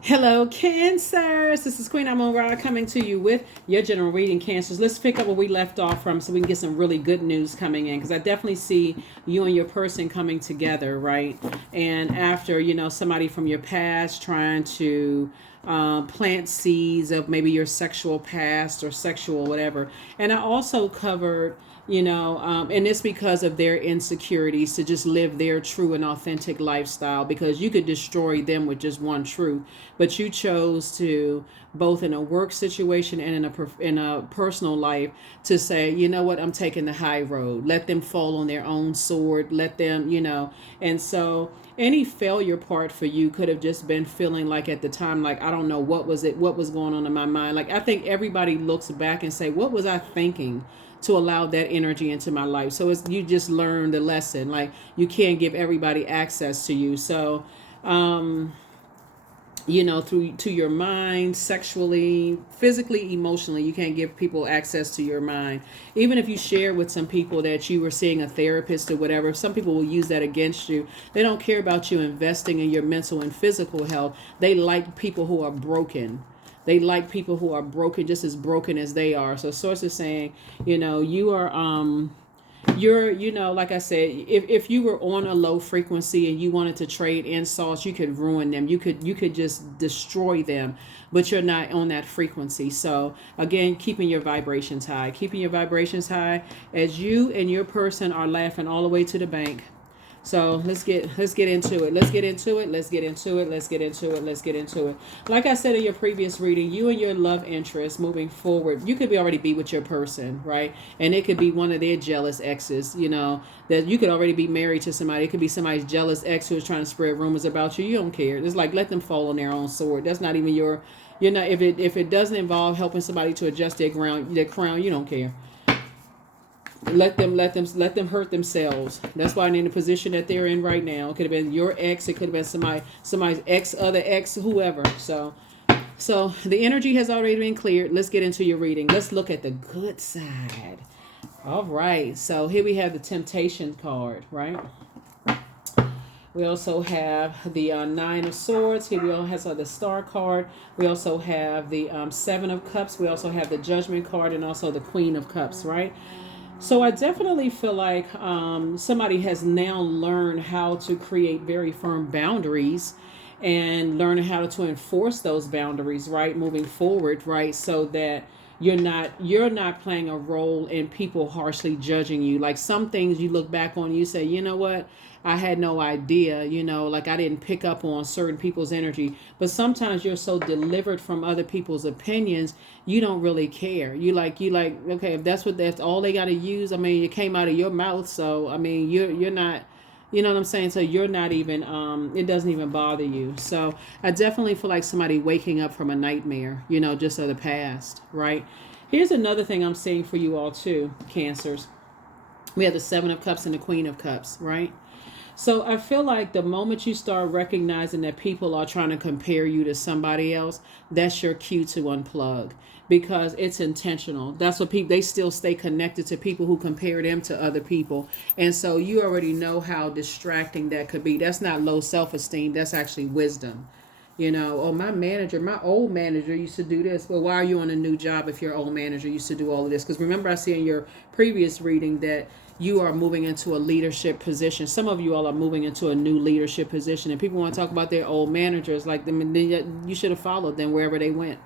Hello, Cancers. This is Queen Amun Ra coming to you with your general reading, Cancers. Let's pick up where we left off from so we can get some really good news coming in because I definitely see you and your person coming together, right? And after, somebody from your past trying to plant seeds of maybe your sexual past or sexual whatever. And I also covered and it's because of their insecurities to just live their true and authentic lifestyle, because you could destroy them with just one truth, but you chose to, both in a work situation and in a personal life, to say, you know what, I'm taking the high road. Let them fall on their own sword. Let them, and so any failure part for you could have just been feeling like at the time, like, I don't know, what was going on in my mind. Like, I think everybody looks back and say, what was I thinking to allow that energy into my life? So it's, you just learn the lesson. Like, you can't give everybody access to you. So through to your mind, sexually, physically, emotionally, you can't give people access to your mind. Even if you share with some people that you were seeing a therapist or whatever, some people will use that against you. They don't care about you investing in your mental and physical health. They like people who are broken. They like people who are broken, just as broken as they are. So source is saying, you are you're, like I said, if you were on a low frequency and you wanted to trade insults, you could ruin them. You could just destroy them, but you're not on that frequency. So again, keeping your vibrations high as you and your person are laughing all the way to the bank. So let's get into it. Let's get into it. Let's get into it. Let's get into it. Let's get into it. Like I said in your previous reading, you and your love interest moving forward, you could already be with your person, right? And it could be one of their jealous exes, that you could already be married to somebody. It could be somebody's jealous ex who is trying to spread rumors about you. You don't care. It's like, let them fall on their own sword. That's not even your, if it doesn't involve helping somebody to adjust their crown, you don't care. Let them hurt themselves. That's why in the position that they're in right now. It could have been your ex. It could have been somebody's ex, other ex, whoever. So the energy has already been cleared. Let's get into your reading. Let's look at the good side. All right. So here we have the temptation card, right? We also have the Nine of Swords. Here we also have the Star card. We also have the Seven of Cups. We also have the Judgment card and also the Queen of Cups, right? So I definitely feel like somebody has now learned how to create very firm boundaries and learn how to enforce those boundaries, right, moving forward, right, so that you're not playing a role in people harshly judging you. Like, some things you look back on, you say, you know what, I had no idea, like, I didn't pick up on certain people's energy. But sometimes you're so delivered from other people's opinions, you don't really care. You like, okay, if that's all they got to use. I mean, it came out of your mouth, so I mean, you're not. You know what I'm saying? So you're not even, it doesn't even bother you. So I definitely feel like somebody waking up from a nightmare, just of the past, right? Here's another thing I'm seeing for you all too, Cancers. We have the Seven of Cups and the Queen of Cups, right? So I feel like the moment you start recognizing that people are trying to compare you to somebody else, that's your cue to unplug, because it's intentional. That's what people, they still stay connected to people who compare them to other people. And so you already know how distracting that could be. That's not low self-esteem. That's actually wisdom. Oh, my old manager used to do this. Well, why are you on a new job if your old manager used to do all of this? Because remember, I see in your previous reading that you are moving into a leadership position. Some of you all are moving into a new leadership position, and people want to talk about their old managers. Like, them, you should have followed them wherever they went.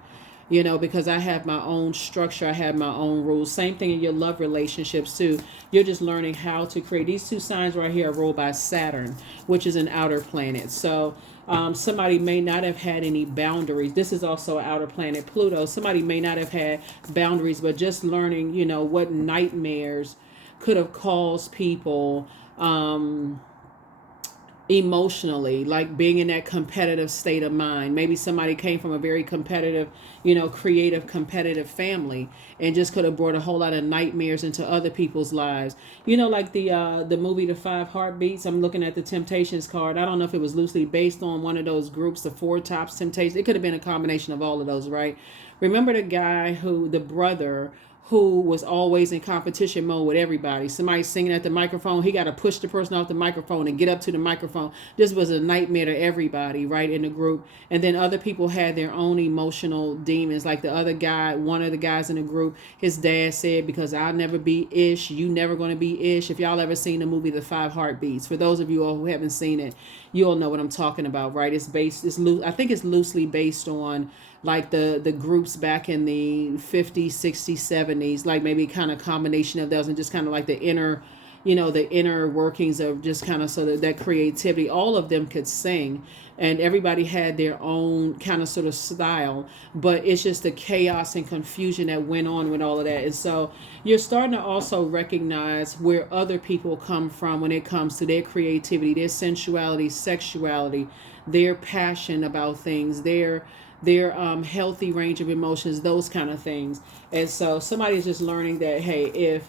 Because I have my own structure, I have my own rules. Same thing in your love relationships too. You're just learning how to create. These two signs right here are ruled by Saturn, which is an outer planet. So somebody may not have had any boundaries. This is also an outer planet, Pluto. Somebody may not have had boundaries, but just learning, what nightmares could have caused people emotionally, like being in that competitive state of mind. Maybe somebody came from a very competitive, creative, competitive family, and just could have brought a whole lot of nightmares into other people's lives. Like the movie The Five Heartbeats. I'm looking at the Temptations card. I don't know if it was loosely based on one of those groups, the Four Tops Temptations. It could have been a combination of all of those, right? Remember the brother who was always in competition mode with everybody. Somebody singing at the microphone, he got to push the person off the microphone and get up to the microphone. This was a nightmare to everybody, right, in the group. And then other people had their own emotional demons. Like the other guy, one of the guys in the group, his dad said, because I'll never be Ish, you never going to be Ish. If y'all ever seen the movie The Five Heartbeats, for those of you all who haven't seen it, you all know what I'm talking about, right? I think it's loosely based on like the groups back in the 50s, 60s, 70s, like maybe kind of combination of those, and just kind of like the inner workings of just kind of so that creativity. All of them could sing, and everybody had their own kind of sort of style, but it's just the chaos and confusion that went on with all of that. And so you're starting to also recognize where other people come from when it comes to their creativity, their sensuality, sexuality, their passion about things, their healthy range of emotions, those kind of things. And so somebody's just learning that, hey,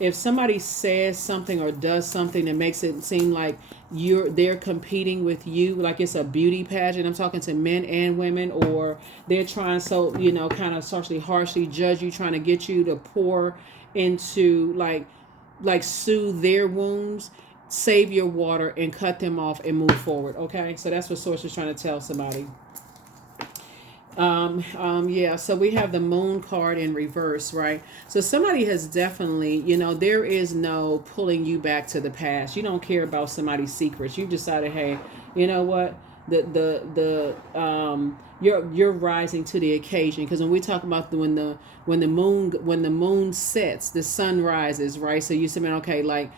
if somebody says something or does something that makes it seem like they're competing with you, like it's a beauty pageant, I'm talking to men and women, or they're trying kind of socially harshly judge you, trying to get you to pour into like soothe their wounds, save your water and cut them off and move forward. Okay, so that's what Source is trying to tell somebody. So we have the Moon card in reverse, right? So somebody has definitely, there is no pulling you back to the past. You don't care about somebody's secrets. You decided, hey, you know what? You're rising to the occasion, because when we talk about when the moon sets, the sun rises, right? So you said, okay, like,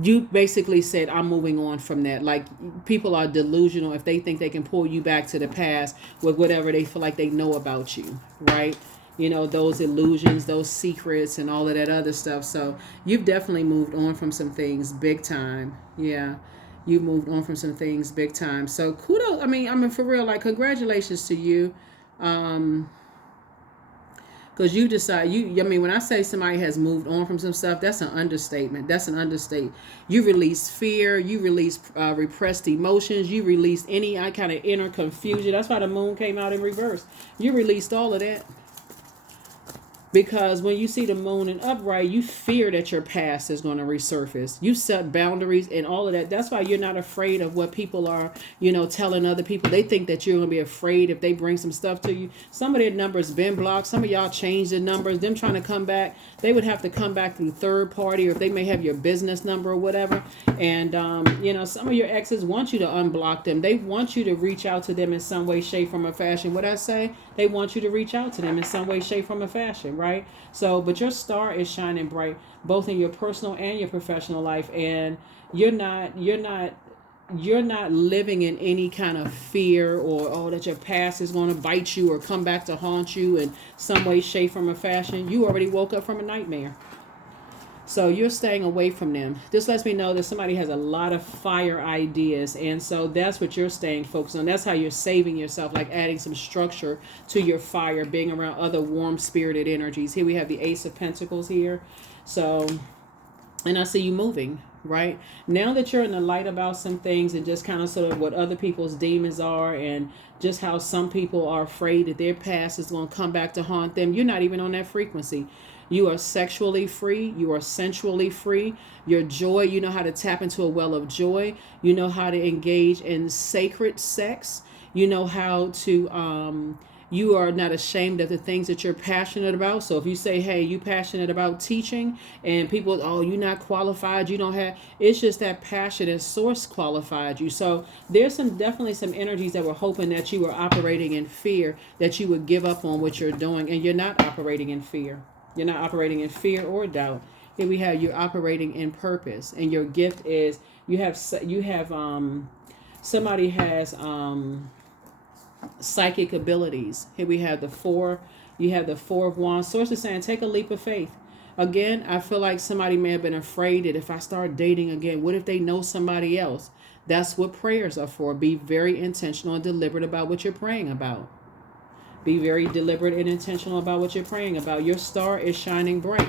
you basically said, I'm moving on from that. Like, people are delusional if they think they can pull you back to the past with whatever they feel like they know about you, right? Those illusions, those secrets, and all of that other stuff. So you've definitely moved on from some things big time. Yeah, you moved on from some things big time. So kudos. I mean, for real, like, congratulations to you. Because you decide, when I say somebody has moved on from some stuff, that's an understatement. You release fear, you release repressed emotions, you released any kind of inner confusion. That's why the moon came out in reverse. You released all of that. Because when you see the moon in upright, you fear that your past is going to resurface. You set boundaries and all of that. That's why you're not afraid of what people are, telling other people. They think that you're going to be afraid if they bring some stuff to you. Some of their numbers been blocked. Some of y'all changed the numbers. Them trying to come back, they would have to come back through third party, or if they may have your business number or whatever. And, some of your exes want you to unblock them. They want you to reach out to them in some way, shape, form, or fashion. What I say? They want you to reach out to them in some way, shape, form, or fashion, right? So, but your star is shining bright, both in your personal and your professional life, and you're not living in any kind of fear or that your past is going to bite you or come back to haunt you in some way, shape, form, or fashion. You already woke up from a nightmare. So you're staying away from them. This lets me know that somebody has a lot of fire ideas. And so that's what you're staying focused on. That's how you're saving yourself, like adding some structure to your fire, being around other warm-spirited energies. Here we have the Ace of Pentacles here. So, and I see you moving, right? Now that you're in the light about some things, and just kind of sort of what other people's demons are, and just how some people are afraid that their past is going to come back to haunt them, you're not even on that frequency. You are sexually free. You are sensually free. Your joy, you know how to tap into a well of joy. You know how to engage in sacred sex. You know how to, you are not ashamed of the things that you're passionate about. So if you say, hey, you passionate about teaching, and people, oh, you're not qualified, you don't have, it's just that passion and source qualified you. So there's definitely some energies that were hoping that you were operating in fear, that you would give up on what you're doing, and you're not operating in fear. You're not operating in fear or doubt. Here we have you're operating in purpose, and your gift is somebody has psychic abilities. Here we have the four. You have the Four of Wands. Source is saying take a leap of faith. Again, I feel like somebody may have been afraid that if I start dating again, what if they know somebody else? That's what prayers are for. Be very intentional and deliberate about what you're praying about. Be very deliberate and intentional about what you're praying about. Your star is shining bright.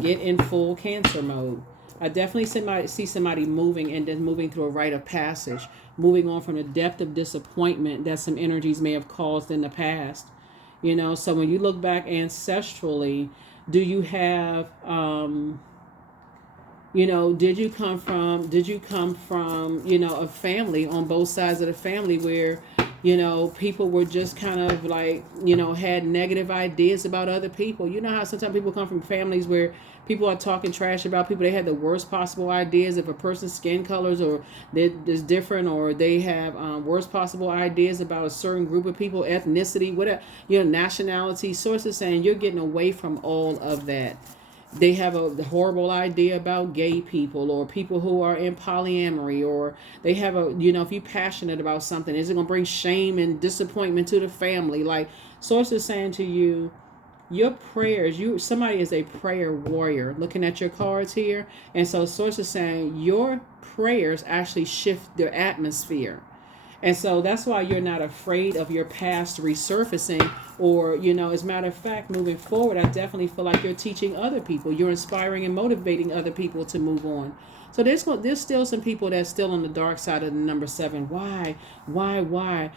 Get in full Cancer mode. I definitely see somebody moving, and then moving through a rite of passage, moving on from the depth of disappointment that some energies may have caused in the past. So when you look back ancestrally, do you have did you come from a family on both sides of the family where people were just kind of like had negative ideas about other people? You know how sometimes people come from families where people are talking trash about people. They had the worst possible ideas if a person's skin colors or is different, or they have worst possible ideas about a certain group of people, ethnicity, whatever, nationality. Sources saying you're getting away from all of that. They have a horrible idea about gay people or people who are in polyamory, or they have if you're passionate about something, is it going to bring shame and disappointment to the family? Like, sources saying to you, your prayers, somebody is a prayer warrior. Looking at your cards here, and so sources saying your prayers actually shift the atmosphere. And so that's why you're not afraid of your past resurfacing, or, as a matter of fact, moving forward, I definitely feel like you're teaching other people. You're inspiring and motivating other people to move on. So there's still some people that's still on the dark side of the number 7. Why, why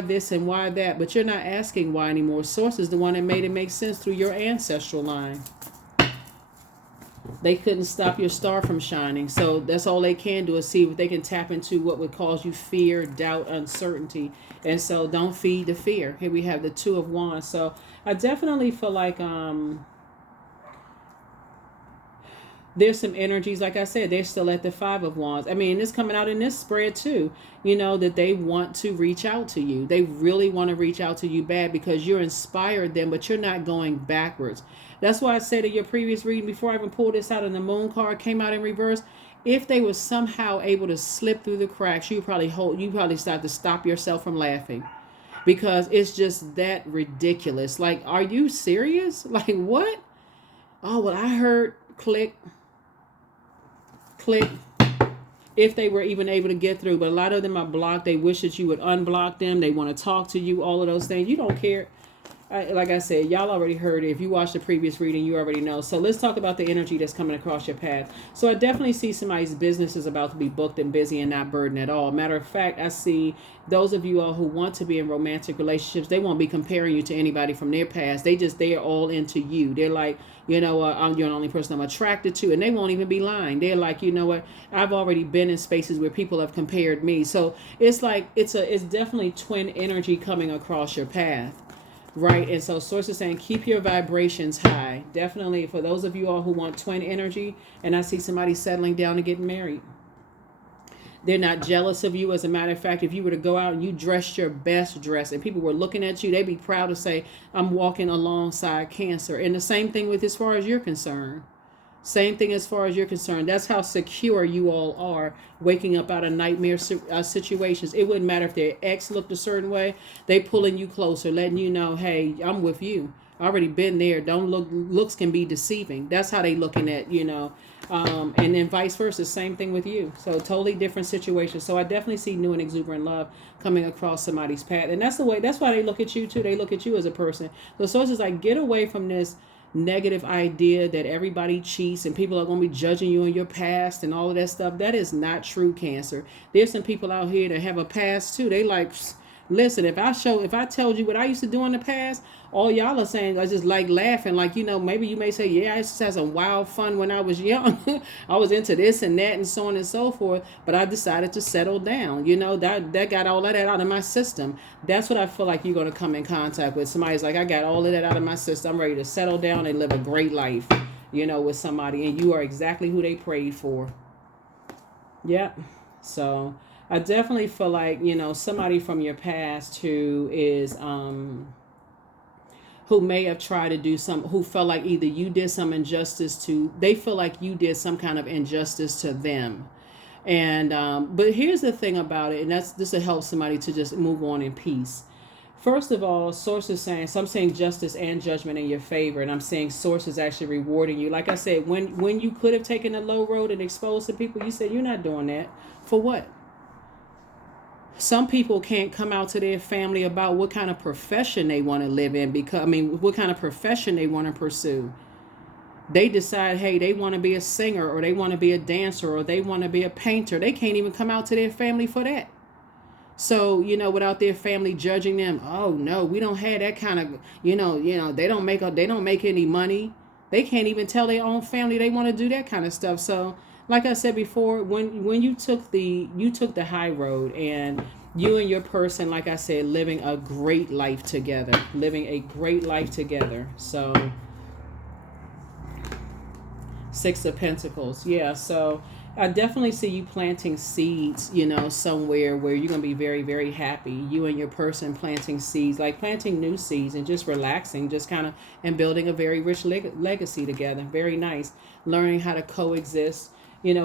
this and why that? But you're not asking why anymore. Source is the one that made it make sense through your ancestral line. They couldn't stop your star from shining. So that's all they can do is see if they can tap into what would cause you fear, doubt, uncertainty. And so don't feed the fear. Here we have the 2 of Wands. So I definitely feel like there's some energies, like I said, they're still at the 5 of Wands. I mean, it's coming out in this spread too, that they want to reach out to you. They really want to reach out to you bad because you're inspired them, but you're not going backwards. That's why I said in your previous reading, before I even pulled this out, and the Moon card came out in reverse, if they were somehow able to slip through the cracks, you probably start to stop yourself from laughing, because it's just that ridiculous. Like, are you serious? Like, what? Oh, well, I heard click. If they were even able to get through, but a lot of them are blocked. They wish that you would unblock them. They want to talk to you, all of those things. You don't care. Like I said, y'all already heard it. If you watched the previous reading, you already know. So let's talk about the energy that's coming across your path. So I definitely see somebody's business is about to be booked and busy and not burdened at all. Matter of fact, I see those of you all who want to be in romantic relationships, they won't be comparing you to anybody from their past. They are all into you. They're like, you're the only person I'm attracted to, and they won't even be lying. They're like, I've already been in spaces where people have compared me. So it's like it's definitely twin energy coming across your path. Right, and so sources saying keep your vibrations high. Definitely for those of you all who want twin energy, and I see somebody settling down and getting married. They're not jealous of you. As a matter of fact, if you were to go out and you dressed your best dress and people were looking at you, they'd be proud to say, I'm walking alongside Cancer. And the same thing with as far as you're concerned. Same thing as far as you're concerned. That's how secure you all are waking up out of nightmare situations. It wouldn't matter if their ex looked a certain way. They pulling you closer, letting you know, hey, I'm with you. I already been there. Don't look. Looks can be deceiving. That's how they looking at, and then vice versa. Same thing with you. So totally different situation. So I definitely see new and exuberant love coming across somebody's path. And that's why they look at you too. They look at you as a person. The source is like, get away from this negative idea that everybody cheats and people are going to be judging you in your past and all of that stuff. That is not true, Cancer. There's some people out here that have a past too. They like, listen, if I told you what I used to do in the past, all y'all are saying, I just like laughing, like, maybe you may say, yeah, I used to have some wild fun when I was young. I was into this and that and so on and so forth, but I decided to settle down. That got all of that out of my system. That's what I feel like you're going to come in contact with. Somebody's like, I got all of that out of my system. I'm ready to settle down and live a great life, with somebody, and you are exactly who they prayed for. Yep. So I definitely feel like, somebody from your past who is, who may have tried to do who felt like either you did some injustice to, they feel like you did some kind of injustice to them. And, but here's the thing about it, and this will help somebody to just move on in peace. First of all, sources saying, so I'm saying justice and judgment in your favor, and I'm saying sources actually rewarding you. Like I said, when you could have taken the low road and exposed to people, you said you're not doing that. For what? Some people can't come out to their family about what kind of profession they want to live in, what kind of profession they want to pursue. They decide, hey, they want to be a singer, or they want to be a dancer, or they want to be a painter. They can't even come out to their family for that. So, without their family judging them, oh no, we don't have that kind of, they don't make any money. They can't even tell their own family they want to do that kind of stuff. So, like I said before, when you took the high road, and you and your person, like I said, living a great life together, living a great life together. So, Six of Pentacles. Yeah, so I definitely see you planting seeds, somewhere where you're going to be very, very happy. You and your person planting seeds, like planting new seeds and just relaxing, just kind of, and building a very rich legacy together. Very nice. Learning how to coexist.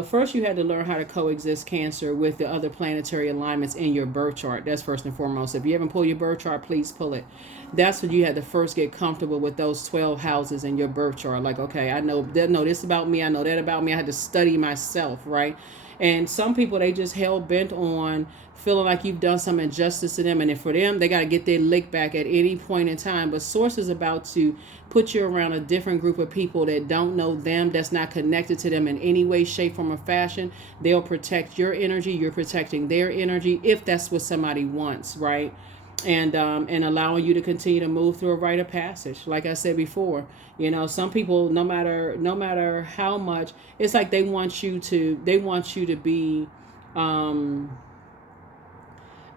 First you had to learn how to coexist Cancer with the other planetary alignments in your birth chart. That's first and foremost. If you haven't pulled your birth chart, please pull it. That's what you had to first get comfortable with, those 12 houses in your birth chart. Like, okay, I know this about me. I know that about me. I had to study myself, right? And some people, they just hell bent on feeling like you've done some injustice to them. And for them, they got to get their lick back at any point in time. But Source is about to put you around a different group of people that don't know them, that's not connected to them in any way, shape, form, or fashion. They'll protect your energy. You're protecting their energy, if that's what somebody wants, right? And allowing you to continue to move through a rite of passage. Like I said before, some people, no matter how much, it's like they want you to be,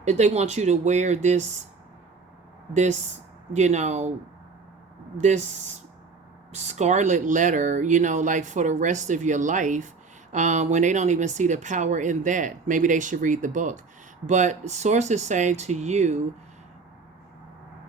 they want you to wear this this scarlet letter, like for the rest of your life, when they don't even see the power in that. Maybe they should read the book. But Source is saying to you,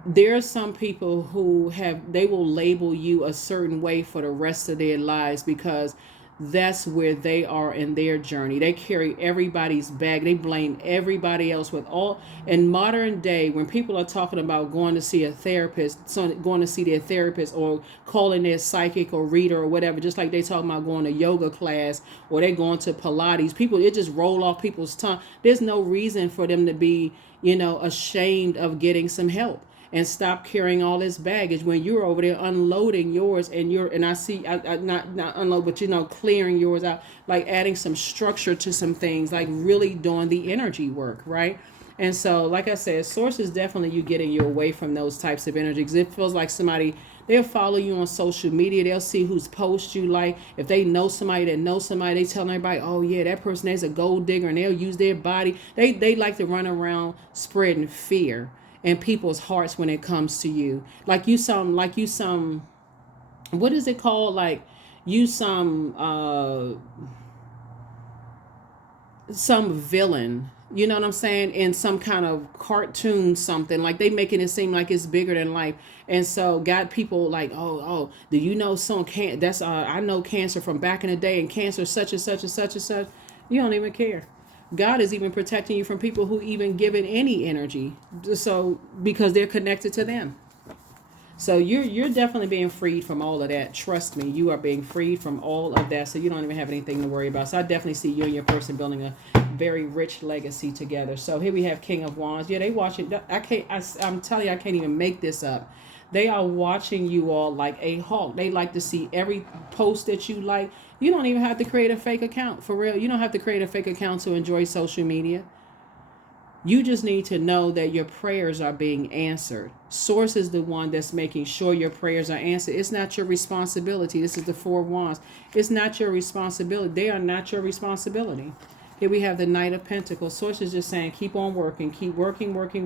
there are some people who they will label you a certain way for the rest of their lives, because that's where they are in their journey. They carry everybody's bag. They blame everybody else with all. In modern day, when people are talking about going to see a therapist, going to see their therapist, or calling their psychic or reader or whatever, just like they talking about going to yoga class, or they going to Pilates, people, it just roll off people's tongue. There's no reason for them to be, ashamed of getting some help. And stop carrying all this baggage when you're over there unloading yours, and I see, I not unload, but clearing yours out, like adding some structure to some things, like really doing the energy work, right? And so, like I said, Source is definitely you getting you away from those types of energies. It feels like they'll follow you on social media. They'll see whose post you like. If they know somebody that knows somebody, they tell everybody, oh yeah, that person is a gold digger, and they'll use their body. They like to run around spreading fear in people's hearts when it comes to you. Like you some, what is it called? Like you some villain, you know what I'm saying? In some kind of cartoon, something like they making it seem like it's bigger than life. And so got people like, oh, do you know that's I know Cancer from back in the day, and Cancer such and such and such and such. You don't even care. God is even protecting you from people who even give it any energy. So because they're connected to them. So you're definitely being freed from all of that. Trust me, you are being freed from all of that. So you don't even have anything to worry about. So I definitely see you and your person building a very rich legacy together. So here we have King of Wands. Yeah, they watching. I'm telling you, I can't even make this up. They are watching you all like a hawk. They like to see every post that you like. You don't even have to create a fake account, for real. You don't have to create a fake account to enjoy social media. You just need to know that your prayers are being answered. Source is the one that's making sure your prayers are answered. It's not your responsibility. This is the Four of Wands. It's not your responsibility. They are not your responsibility. Here we have the Knight of Pentacles. Source is just saying, keep on working. Keep working. Keep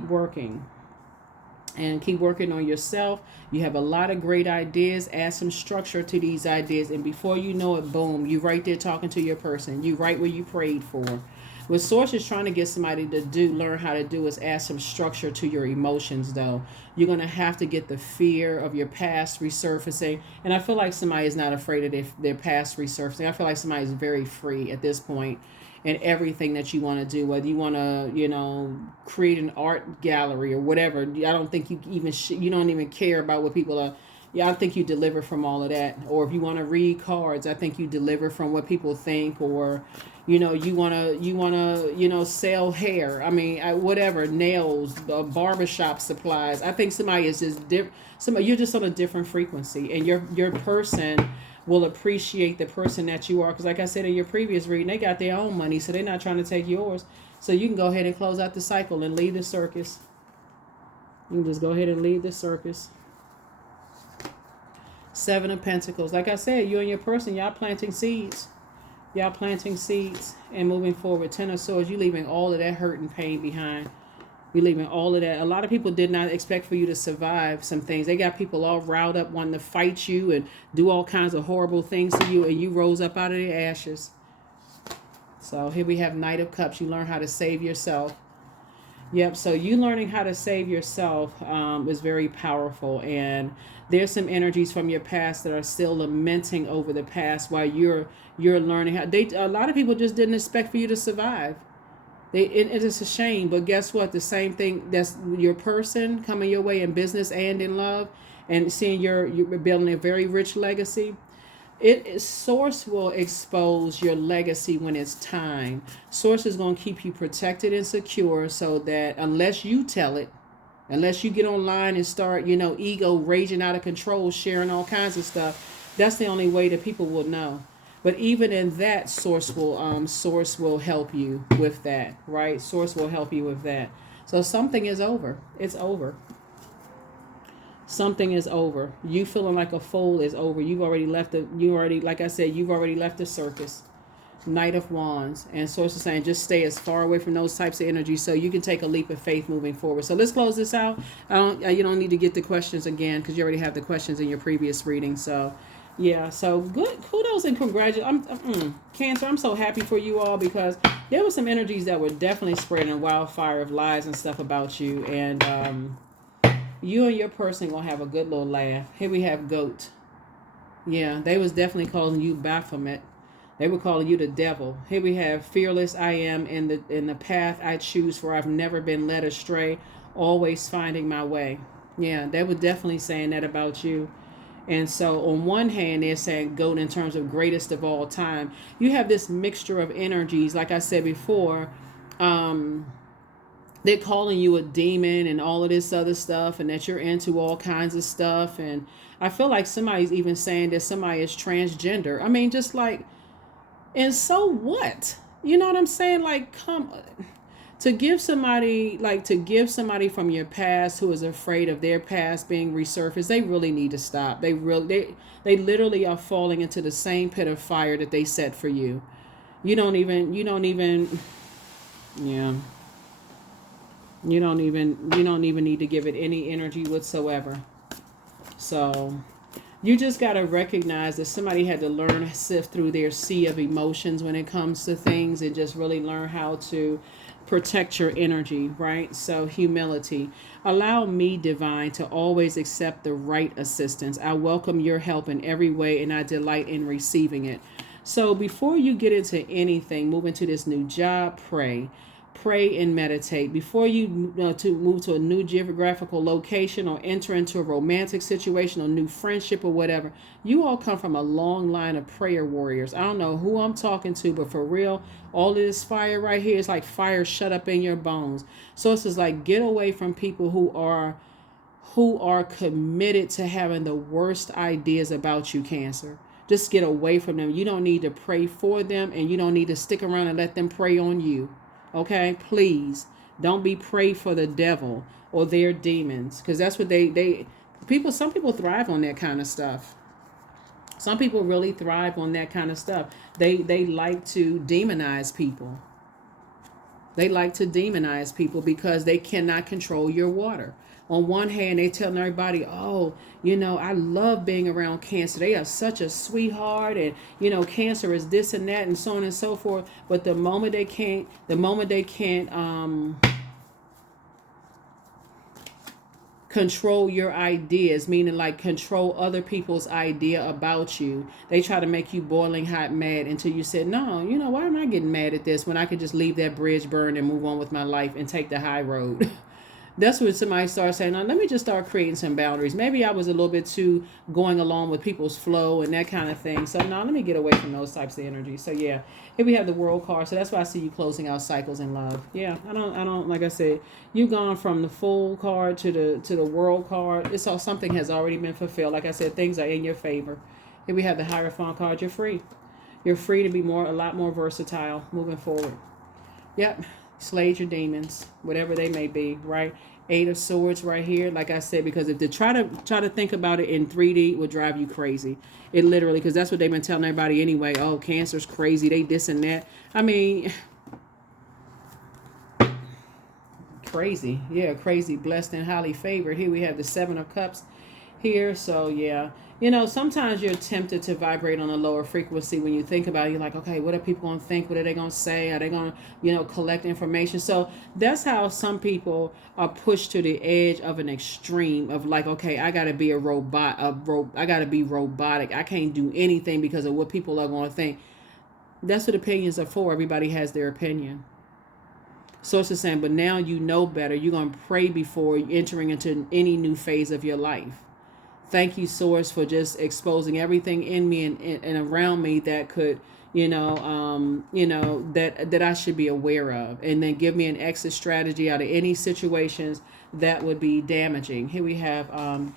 working. And keep working on yourself. You have a lot of great ideas. Add some structure to these ideas. And before you know it, boom, you right there talking to your person. You right where you prayed for. What Source is trying to get somebody to learn how to do is add some structure to your emotions, though. You're going to have to get the fear of your past resurfacing. And I feel like somebody is not afraid of their past resurfacing. I feel like somebody is very free at this point in everything that you want to do, whether you want to, create an art gallery or whatever. I don't think you even, you don't even care about what people are. Yeah, I think you deliver from all of that. Or if you want to read cards, I think you deliver from what people think. Or, you want to, sell hair. I mean, whatever, nails, barbershop supplies. I think somebody is just you're just on a different frequency, and your person will appreciate the person that you are. Because like I said in your previous reading, they got their own money, so they're not trying to take yours. So you can go ahead and close out the cycle and leave the circus. You can just go ahead and leave the circus. Seven of Pentacles. Like I said, you and your person, y'all planting seeds. Y'all planting seeds and moving forward. Ten of Swords, you leaving all of that hurt and pain behind. You leaving all of that. A lot of people did not expect for you to survive some things. They got people all riled up wanting to fight you and do all kinds of horrible things to you, and you rose up out of the ashes. So here we have Knight of Cups. You learn how to save yourself. Yep, so you learning how to save yourself is very powerful, and there's some energies from your past that are still lamenting over the past while you're learning how. A lot of people just didn't expect for you to survive. It is a shame, but guess what? The same thing, that's your person coming your way in business and in love, and seeing you're building a very rich legacy. Source will expose your legacy when it's time. Source is going to keep you protected and secure, so that unless you tell it, unless you get online and start, ego raging out of control, sharing all kinds of stuff, that's the only way that people will know. But even in that, source will help you with that, right? Source will help you with that. So something is over. It's over. Something is over. You feeling like a fool is over. You've already left like I said, you've already left the circus. Knight of Wands. And Source is saying just stay as far away from those types of energies so you can take a leap of faith moving forward. So let's close this out. You don't need to get the questions again because you already have the questions in your previous reading. So yeah, so good. Kudos and congratulations. Cancer, I'm so happy for you all because there were some energies that were definitely spreading a wildfire of lies and stuff about you. And you and your person gonna have a good little laugh. Here we have Goat. Yeah, they was definitely calling you Baphomet. They were calling you the devil. Here we have Fearless. I am in the path I choose, for I've never been led astray, always finding my way. Yeah, they were definitely saying that about you. And so on one hand, they're saying Goat in terms of greatest of all time. You have this mixture of energies. Like I said before, they're calling you a demon and all of this other stuff, and that you're into all kinds of stuff. And I feel like somebody's even saying that somebody is transgender. I mean, just like, and so what? You know what I'm saying? Like, to give somebody from your past who is afraid of their past being resurfaced, they really need to stop. They literally are falling into the same pit of fire that they set for you. You don't even need to give it any energy whatsoever. So you just got to recognize that somebody had to learn to sift through their sea of emotions when it comes to things, and just really learn how to protect your energy, right? So humility. Allow me, divine, to always accept the right assistance. I welcome your help in every way, and I delight in receiving it. So before you get into anything, move into this new job, pray and meditate. Before you to move to a new geographical location or enter into a romantic situation or new friendship or whatever, you all come from a long line of prayer warriors. I don't know who I'm talking to, but for real, all of this fire right here is like fire shut up in your bones. So it's just like, get away from people who are committed to having the worst ideas about you, Cancer. Just get away from them. You don't need to pray for them, and you don't need to stick around and let them pray on you. Okay, please don't be prayed for the devil or their demons, because that's what some people thrive on that kind of stuff. Some people really thrive on that kind of stuff. They like to demonize people. They like to demonize people because they cannot control your water. On one hand, they telling everybody, oh, I love being around Cancer. They are such a sweetheart, and, Cancer is this and that and so on and so forth. But the moment they can't control your ideas, meaning like control other people's idea about you, they try to make you boiling hot mad until you said, no, why am I getting mad at this when I could just leave that bridge burn and move on with my life and take the high road? That's when somebody starts saying, let me just start creating some boundaries. Maybe I was a little bit too going along with people's flow and that kind of thing. So let me get away from those types of energy. So yeah, here we have the World card. So that's why I see you closing out cycles in love. Yeah, I don't like I said, you've gone from the Fool card to the World card. It's all, something has already been fulfilled. Like I said, things are in your favor. Here we have the Hierophant card. You're free. You're free to be a lot more versatile moving forward. Yep. Slayed your demons, whatever they may be, right? Eight of Swords right here. Like I said, because if they try to think about it in 3D, it will drive you crazy. It literally, because that's what they've been telling everybody anyway. Oh, Cancer's crazy. They this and that. I mean, crazy. Yeah, crazy. Blessed and highly favored. Here we have the Seven of Cups here. So, yeah. You know, sometimes you're tempted to vibrate on a lower frequency when you think about it. You're like, okay, what are people going to think? What are they going to say? Are they going to, collect information? So that's how some people are pushed to the edge of an extreme of like, okay, I got to be I got to be robotic. I can't do anything because of what people are going to think. That's what opinions are for. Everybody has their opinion. So it's the same, but now you know better. You're going to pray before entering into any new phase of your life. Thank you, Source, for just exposing everything in me and around me that could, that I should be aware of, and then give me an exit strategy out of any situations that would be damaging. Here we have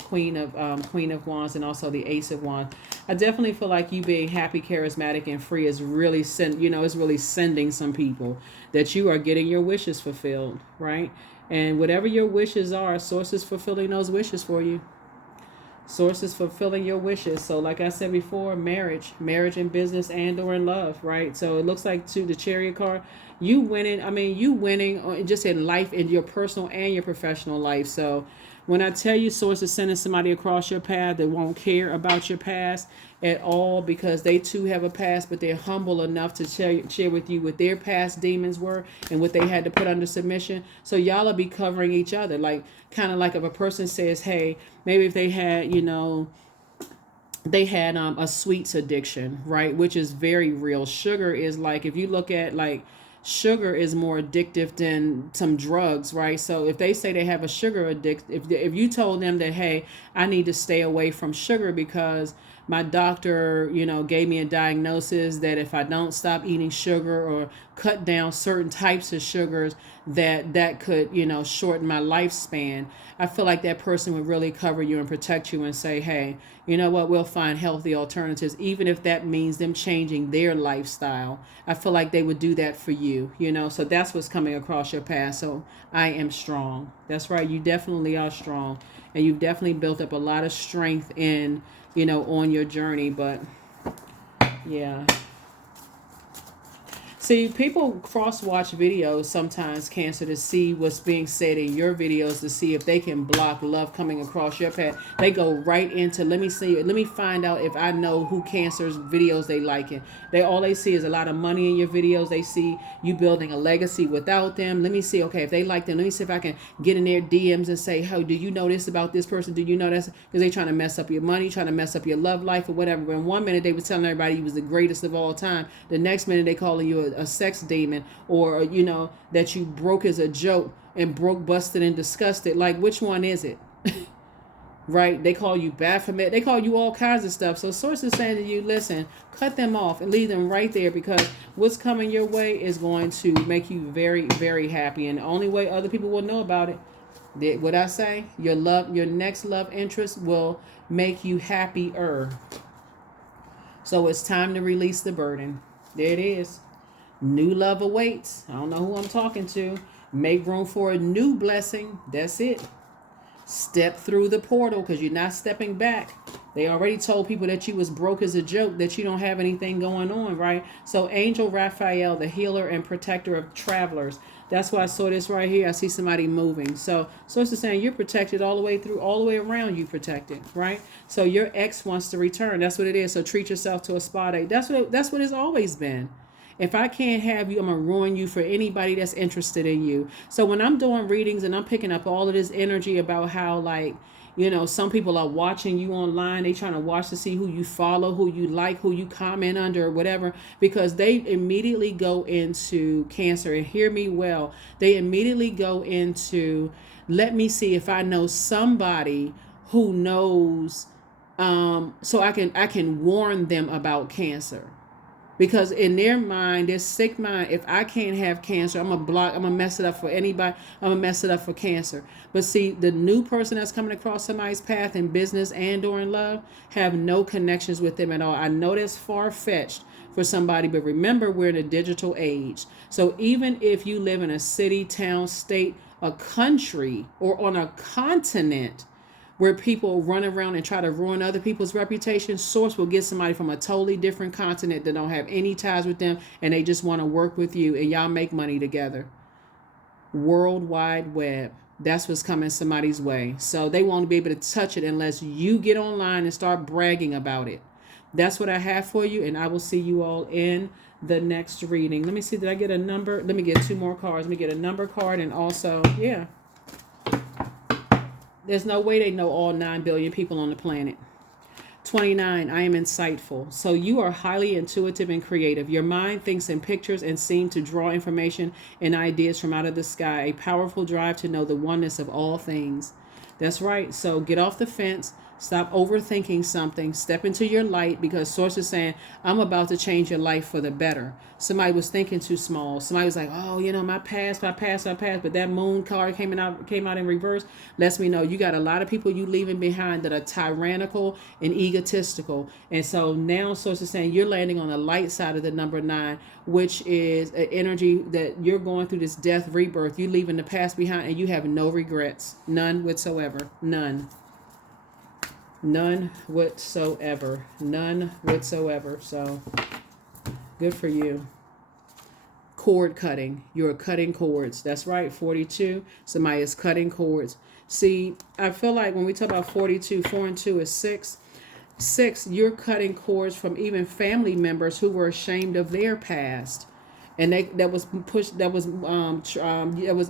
Queen of Wands and also the Ace of Wands. I definitely feel like you being happy, charismatic, and free is really it's really sending some people that you are getting your wishes fulfilled, right? And whatever your wishes are, Source is fulfilling those wishes for you. Source is fulfilling your wishes. So like I said before, marriage in business and or in love, right? So it looks like to the Chariot card, you winning. I mean, you winning just in life, in your personal and your professional life. So when I tell you Source is sending somebody across your path that won't care about your past at all, because they too have a past, but they're humble enough to share with you what their past demons were and what they had to put under submission. So y'all will be covering each other. Like, kind of like if a person says, hey, maybe if they had, a sweets addiction, right? Which is very real. Sugar is like, if you look at like, sugar is more addictive than some drugs, right? So if they say they have a sugar addict, if you told them that, hey, I need to stay away from sugar because my doctor, gave me a diagnosis that if I don't stop eating sugar or cut down certain types of sugars, that could, shorten my lifespan. I feel like that person would really cover you and protect you and say, hey, you know what, we'll find healthy alternatives, even if that means them changing their lifestyle. I feel like they would do that for you, so that's what's coming across your path. So I am strong. That's right. You definitely are strong. And you've definitely built up a lot of strength in, on your journey. But yeah. See, people cross-watch videos sometimes, Cancer, to see what's being said in your videos, to see if they can block love coming across your path. They go right into, let me find out if I know who Cancer's videos they like. It. All they see is a lot of money in your videos. They see you building a legacy without them. Let me see, okay, if they like them, let me see if I can get in their DMs and say, hey, do you know this about this person? Do you know this? Because they're trying to mess up your money, trying to mess up your love life or whatever. But in 1 minute, they were telling everybody you was the greatest of all time. The next minute, they calling you a sex demon, or that you broke as a joke and broke, busted, and disgusted. Like, which one is it? Right? They call you Baphomet. They call you all kinds of stuff. So Source is saying to you, listen, cut them off and leave them right there, because what's coming your way is going to make you very, very happy. And the only way other people will know about it, what I say, your next love interest will make you happier. So it's time to release the burden. There it is. New love awaits. I don't know who I'm talking to. Make room for a new blessing. That's it. Step through the portal, because you're not stepping back. They already told people that you was broke as a joke, that you don't have anything going on, right? So Angel Raphael, the healer and protector of travelers. That's why I saw this right here. I see somebody moving. So it's saying you're protected all the way through, all the way around you protected, right? So your ex wants to return. That's what it is. So treat yourself to a spa day. That's what it's always been. If I can't have you, I'm going to ruin you for anybody that's interested in you. So when I'm doing readings and I'm picking up all of this energy about how, like, some people are watching you online. They trying to watch to see who you follow, who you like, who you comment under, or whatever, because they immediately go into Cancer. And hear me well. They immediately go into, let me see if I know somebody who knows, so I can warn them about Cancer. Because in their mind, their sick mind, if I can't have cancer, I'm gonna mess it up for anybody. I'm gonna mess it up for cancer. But see, the new person that's coming across somebody's path in business and or in love have no connections with them at all. I know that's far-fetched for somebody, but remember, we're in a digital age. So even if you live in a city, town, state, a country, or on a continent where people run around and try to ruin other people's reputation, Source will get somebody from a totally different continent that don't have any ties with them, and they just want to work with you, and y'all make money together. World Wide Web. That's what's coming somebody's way. So they won't be able to touch it unless you get online and start bragging about it. That's what I have for you, and I will see you all in the next reading. Let me see, did I get a number? Let me get 2 more cards. Let me get a number card, and also, yeah. There's no way they know all 9 billion people on the planet. 29, I am insightful. So you are highly intuitive and creative. Your mind thinks in pictures and seems to draw information and ideas from out of the sky. A powerful drive to know the oneness of all things. That's right. So get off the fence. Stop overthinking something. Step into your light, because Source is saying, I'm about to change your life for the better. Somebody was thinking too small. Somebody was like, oh, my past. But that moon card came out in reverse. Lets me know you got a lot of people you leaving behind that are tyrannical and egotistical. And so now Source is saying you're landing on the light side of the number 9, which is an energy that you're going through this death rebirth. You leaving the past behind, and you have no regrets. None whatsoever. None. None whatsoever. None whatsoever. So good for you. Cord cutting. You're cutting cords. That's right. 42. Somebody is cutting cords. See, I feel like when we talk about 42, 4 and 2 is 6. 6, you're cutting cords from even family members who were ashamed of their past. And that was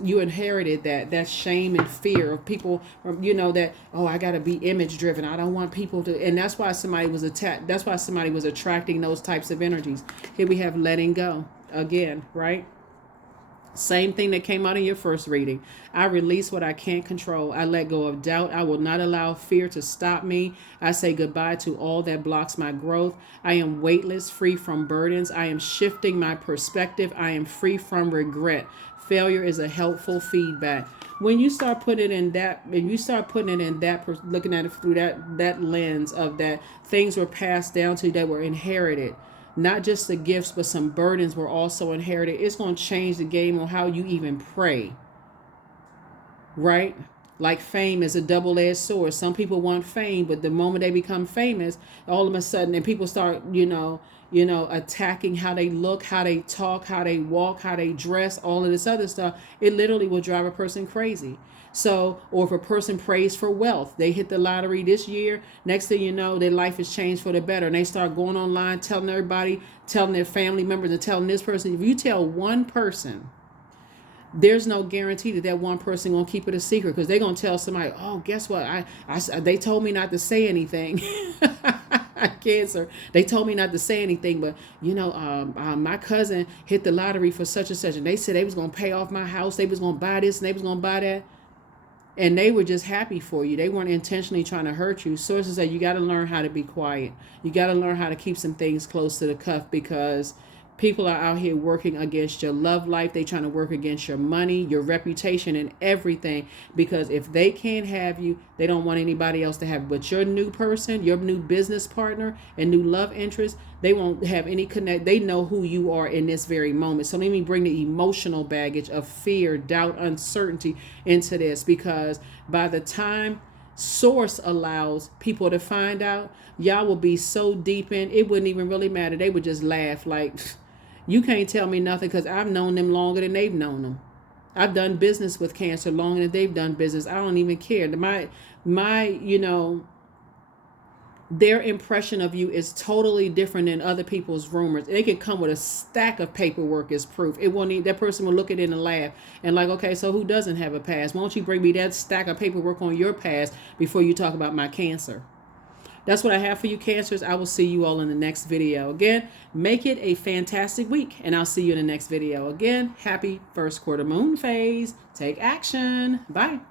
you inherited that shame and fear of people, that, oh, I got to be image driven. I don't want people to, and that's why somebody was attacked. That's why somebody was attracting those types of energies. Here we have letting go again, right? Same thing that came out in your first reading. I release what I can't control. I let go of doubt. I will not allow fear to stop me. I say goodbye to all that blocks my growth. I am weightless, free from burdens. I am shifting my perspective. I am free from regret. Failure is a helpful feedback. When you start putting it in that, looking at it through that lens of that things were passed down to you that were inherited. Not just the gifts, but some burdens were also inherited. It's going to change the game on how you even pray. Right? Like fame is a double-edged sword. Some people want fame, but the moment they become famous, all of a sudden, and people start, attacking how they look, how they talk, how they walk, how they dress, all of this other stuff. It literally will drive a person crazy. So, or if a person prays for wealth, they hit the lottery this year, next thing you know, their life has changed for the better. And they start going online, telling everybody, telling their family members, and telling this person. If you tell one person, there's no guarantee that one person gonna keep it a secret, because they're gonna tell somebody, oh, guess what? They told me not to say anything. Cancer. They told me not to say anything, but my cousin hit the lottery for such and such, and they said they was gonna pay off my house. They was gonna buy this and they was gonna buy that. And they were just happy for you. They weren't intentionally trying to hurt you. Sources say you got to learn how to be quiet. You got to learn how to keep some things close to the cuff, because people are out here working against your love life. They trying to work against your money, your reputation, and everything. Because if they can't have you, they don't want anybody else to have you. But your new person, your new business partner, and new love interest, they won't have any connect. They know who you are in this very moment. So let me bring the emotional baggage of fear, doubt, uncertainty into this, because by the time Source allows people to find out, y'all will be so deep in, it wouldn't even really matter. They would just laugh like, you can't tell me nothing, because I've known them longer than they've known them. I've done business with Cancer longer than they've done business. I don't even care. Their impression of you is totally different than other people's rumors. They can come with a stack of paperwork as proof. It won't need, that person will look at it and laugh and like, okay, so who doesn't have a past? Why don't you bring me that stack of paperwork on your past before you talk about my Cancer? That's what I have for you, Cancers. I will see you all in the next video. Again, make it a fantastic week, and I'll see you in the next video. Again, happy first quarter moon phase. Take action. Bye.